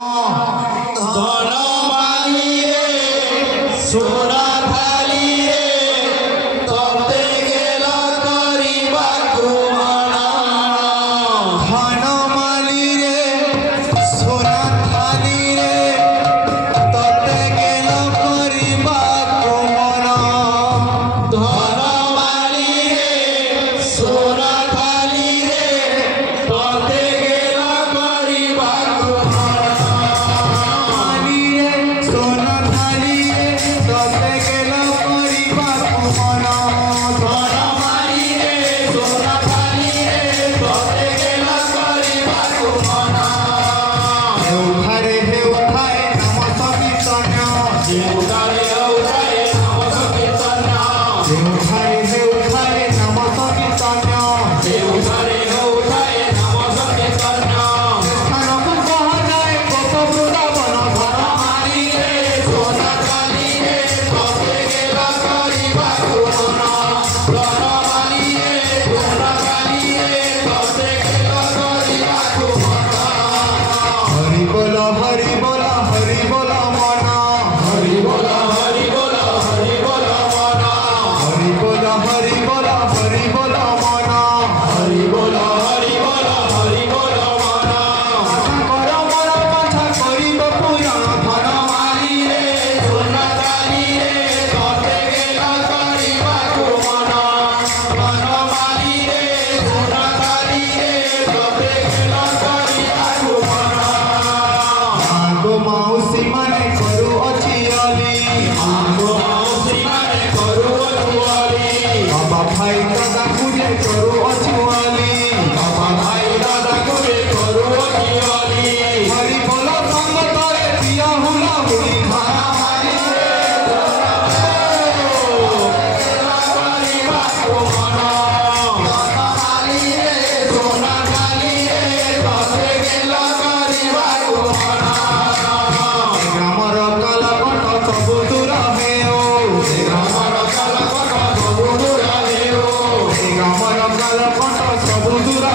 धन माली रे सोना थाली रे तते गेला करिबा कुमण धन माली रे सोना थाली रे तते गेला करिबा कुमण धन माली रे सोना थाली रे तते गेला करिबा कुमण सोना थाली रे तते गेला करिबा कुमण धन माली रे सोना थाली रे तते गेला करिबा कुमण हेउठाए नाम संकीर्तन जेउठारे औठारे नाम संकीर्तन हेउठाए नाम संकीर्तन जेउठारे औठारे नाम संकीर्तन स्थानକୁ କୁହାଯାଏ ଗୋପ ବୃନ୍ଦାବନ धन माली रे सोना थाली रे तते गेला करिबा कुमण धन माली रे सोना थाली रे तते गेला करिबा कुमण हरि बोल हरि बोल हरि बोल मन हरि बोल हरि बोल हरि बोल मन हरि बोल हरि बोल हरि बोल मन हरि बोल हरि बोल हरि बोल मन कर मोर पाछा करिब पूरण धन माली रे सोना थाली रे तते गेला करिबा कुमण धन माली रे सोना थाली रे तते गेला करिबा कुमण आगो माउसी माने करू अछि अली आगो माउसी माने करू अछुआली बाबा भाई दादा कुजे करू अछि अली बाबा भाई दादा कुजे करू अछुआली हरि बोल संग तोरे पिया हुला हुली धन माली रे करिबा कुमण धन माली रे सोना थाली रे तते गेला करिबा कुमण ग्रामर कलकट सबु दूर हेओ ग्रामर कलकट सबु दूर हेओ ग्रामर कलकट सबु दूर